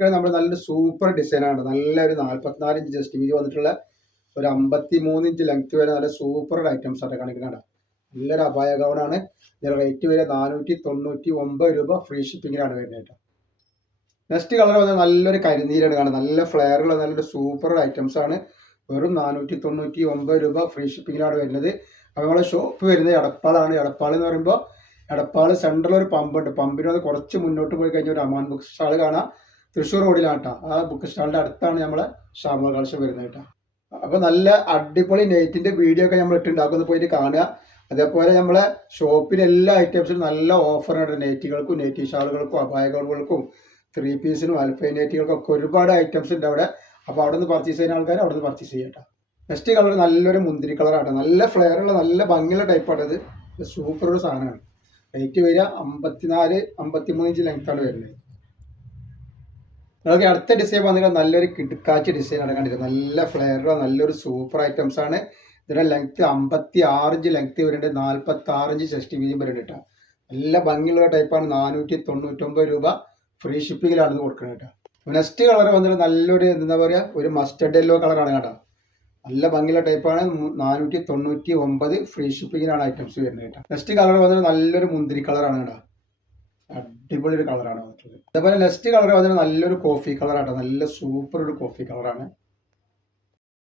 കാണിക്കുന്നത് നമ്മൾ നല്ലൊരു സൂപ്പർ ഡിസൈനാണ്. നല്ലൊരു 44 ഇഞ്ച് ജസ്റ്റ് വീതി വന്നിട്ടുള്ള ഒരു 53 ഇഞ്ച് ലെങ്ത് വരെ നല്ല സൂപ്പർ ഐറ്റംസ് ആണ് കാണിക്കുന്നത്. നല്ലൊരു അബായ ഗൗണാണ്. ഇതിന്റെ റേറ്റ് വരെ 499 രൂപ ഫ്രീ ഷിപ്പിങ്ങിലാണ് വരുന്നത് കേട്ടോ. നെക്സ്റ്റ് കളർ വന്നാൽ നല്ലൊരു കരിനീരാണ് കാണുന്നത്. നല്ല ഫ്ലെയറുള്ള നല്ലൊരു സൂപ്പർ ഐറ്റംസ് ആണ്. വെറും 499 രൂപ ഫ്രീ ഷിപ്പിങ്ങിലാണ് വരുന്നത്. അപ്പോൾ നമ്മളെ ഷോപ്പ് വരുന്നത് എടപ്പാളാണ്. എടപ്പാൾ എന്ന് പറയുമ്പോൾ എടപ്പാൾ സെൻട്രൽ ഒരു പമ്പുണ്ട്. പമ്പിനോട് കുറച്ച് മുന്നോട്ട് പോയി കഴിഞ്ഞാൽ ഒരു അമാൻ ബുക്ക് സ്റ്റാൾ കാണാം. തൃശ്ശൂർ റോഡിലാണ് കേട്ടോ. ആ ബുക്ക് സ്റ്റാളിൻ്റെ അടുത്താണ് നമ്മളെ ഷാമോൾ കളക്ഷൻ വരുന്നത് കേട്ടോ. അപ്പോൾ നല്ല അടിപൊളി നെറ്റിൻ്റെ വീഡിയോ ഒക്കെ നമ്മൾ ഇട്ടുണ്ടാക്കുന്ന പോയിട്ട് കാണുക. അതേപോലെ നമ്മളെ ഷോപ്പിൽ എല്ലാ ഐറ്റംസിനും നല്ല ഓഫറുണ്ട്. നെറ്റുകൾക്കും നെറ്റി ഷാളുകൾക്കും അപായ ഗൗണുകൾക്കും 3 പീസിനും അൽഫൈ നെറ്റുകൾക്കും ഒക്കെ ഒരുപാട് ഐറ്റംസ് ഉണ്ട് അവിടെ. അപ്പോൾ അവിടെ നിന്ന് പർച്ചേസ് ചെയ്യുന്ന ആൾക്കാർ അവിടെ നിന്ന് പർച്ചേസ് ചെയ്യട്ടോ. നെക്സ്റ്റ് കളർ നല്ലൊരു മുന്തിരി കളറാണ്. നല്ല ഫ്ലെയറുള്ള നല്ല ഭംഗിയുള്ള ടൈപ്പാണ്. ഇത് സൂപ്പർ ഒരു സാധനമാണ്. റേറ്റ് വരിക 53 ഇഞ്ച് ലെങ്ത്താണ് വരുന്നത്. നമുക്ക് അടുത്ത ഡിസൈൻ വന്നിട്ട് നല്ലൊരു കിടുക്കാച്ച് ഡിസൈനാണ് കണ്ടിട്ട്. നല്ല ഫ്ലെയറുള്ള നല്ലൊരു സൂപ്പർ ഐറ്റംസ് ആണ്. ഇതിൻ്റെ ലെങ്ത്ത് 56 ഇഞ്ച് ലെങ്ത്ത് വരുന്നുണ്ട്. 46 ഇഞ്ച് ചെസ്റ്റ് വീതിയും വരുന്നുണ്ട് കേട്ടോ. നല്ല ഭംഗിയുള്ള ടൈപ്പാണ്. 499 രൂപ ഫ്രീ ഷിപ്പിങ്ങിലാണ് ഇത് കൊടുക്കുന്നത് കേട്ടോ. നെക്സ്റ്റ് കളർ വന്നിട്ട് നല്ലൊരു എന്താ പറയുക ഒരു മസ്റ്റർഡ് യെല്ലോ കളറാണ് കേട്ടോ. നല്ല ഭംഗിയുള്ള ടൈപ്പാണ്. 499 ഫ്രീ ഷിപ്പിങ്ങിലാണ് ഐറ്റംസ് വരുന്നത് കേട്ടോ. നെക്സ്റ്റ് കളർ വന്നിട്ട് നല്ലൊരു മുന്തിരി കളറാണ് കേട്ടോ. അടിപൊളി ഒരു കളറാണ് വന്നിട്ടുള്ളത്. അതേപോലെ നെക്സ്റ്റ് കളർ വന്നിട്ട് നല്ലൊരു കോഫി കളറാണ്. നല്ല സൂപ്പർ ഒരു കോഫി കളറാണ്.